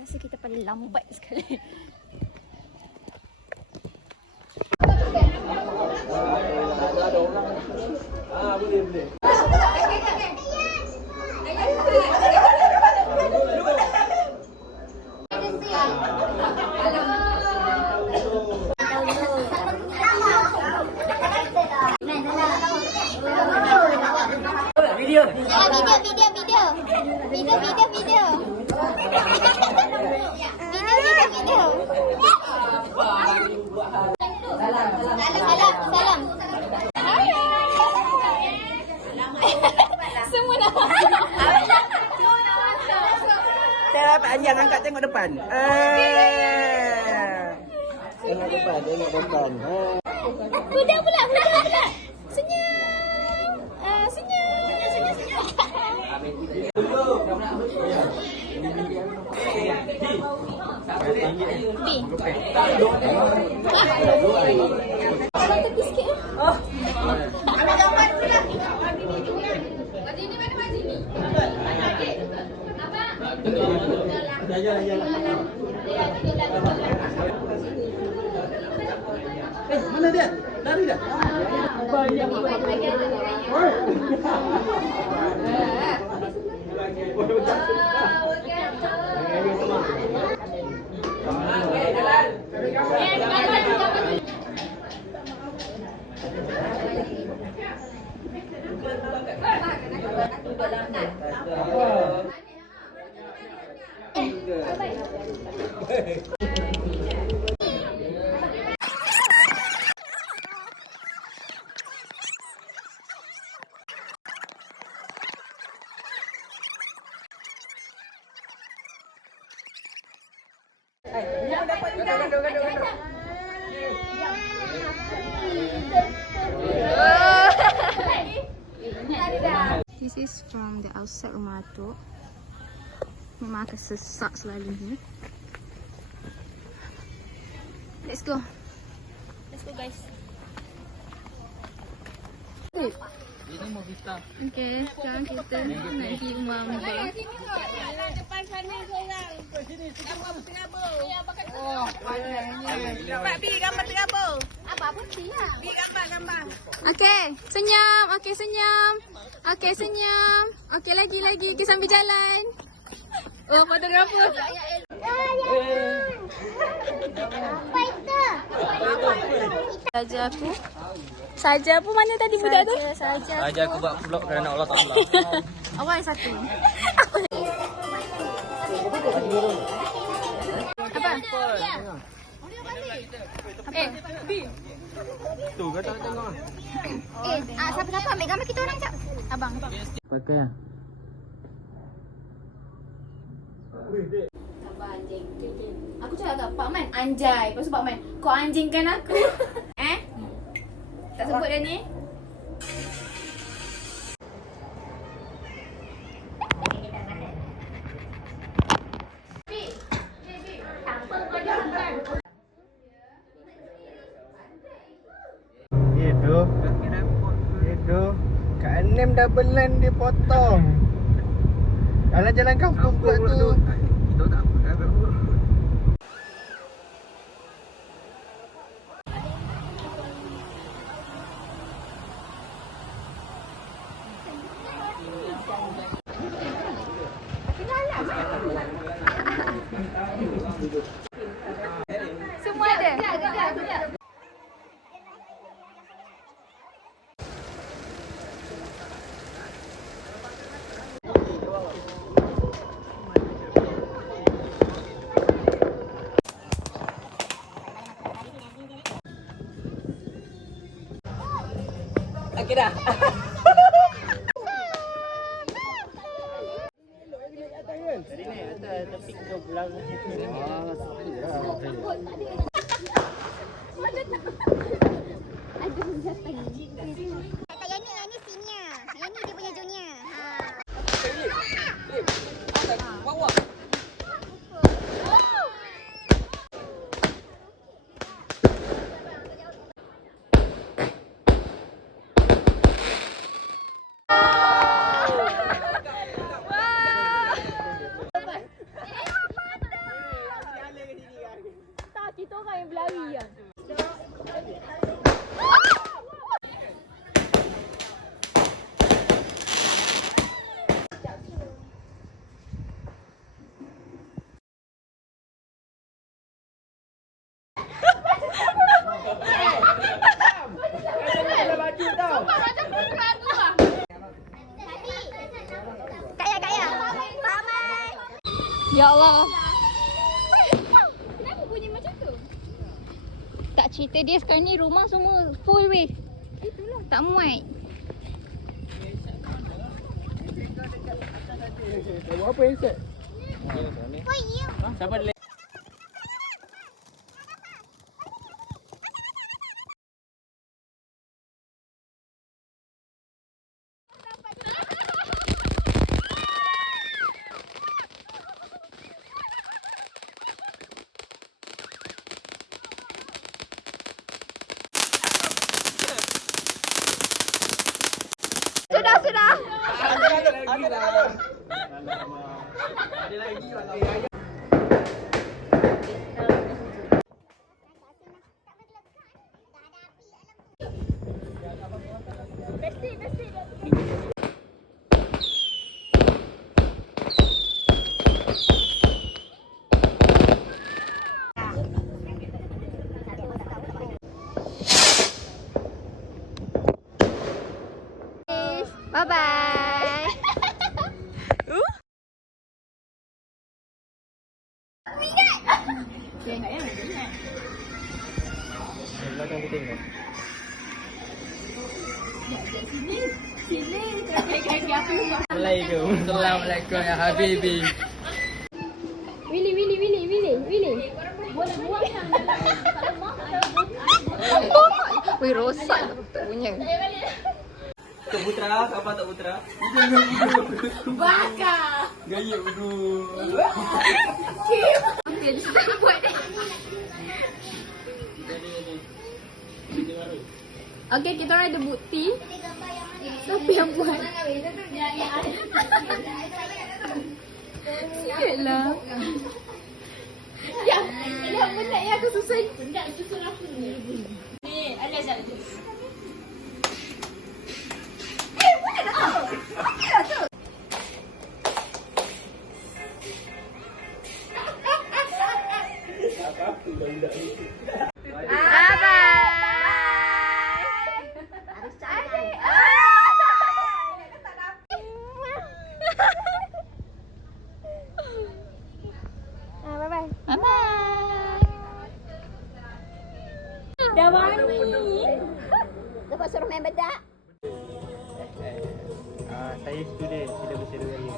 rasa kita paling lambat sekali. Boleh. Video. Salam. Semua nak. Saya panjang angkat tengok depan. Tengok depan. Budak pula. Senyum. Senyum. Tepi sikit. Ambil gambar pula. Majini mana Majini? Mana dia? Lari dah. This is from the outside rumah Atuk. Memang akan sesak selalu ni. Let's go guys. Ini mau vista. Okay, sekarang kita nak pergi rumah Mbak. Depan sana seorang. Gambar terabur. Oh, Dapat pergi gambar terabur. Apa putih lah. Pergi gambar. Okay, senyum. Okay, senyum. Okay, lagi. Okay, sambil jalan. Oh, fotografer. Saja aku mana tadi budak tu? Saja aku buat vlog kerana Allah Taala. Awak yang satu. Apa? Tu kata tengok. Siapa ambil gambar kita orang jap. Abang. Pakai ah. Anjing. Aku cakap kat Pak Man, anjay. Lepas tu Pak Man, kau anjingkan aku. Tak sebut dah ni. Itu Kak Anem dah belan dia potong. Dalam jalan kampung pula tu. Itu tak apa. Semua ada. Okey dah. Tadi ni atas tepi ke belang. Yang ni senior. Yang ni dia punya junior. Bawa. Ya Allah. Kenapa bunyi macam tu? Tak cerita dia sekarang ni rumah semua full weh. Itulah. Tak muat. Buat apa yang set? Oh, ya. Siapa dia? Sudah. Bye bye. Belakang kita tengok. Assalamualaikum ya Habibi. Willy. Boleh buang yang dalam. Kalau mak Wih, rosak punya. Tok Putra, apa Tok Putra? Bakar. Gaya dulu. Okey, kita orang ada bukti. Siapa yang buat? Siaplah. Ya, penat ya aku susun. Penat susun aku ni. Ni, ada satu. Mana dah tahu? Mana dah tahu? Dah wangi. Dapat suruh main bedak. Saya student, sila berseru raya.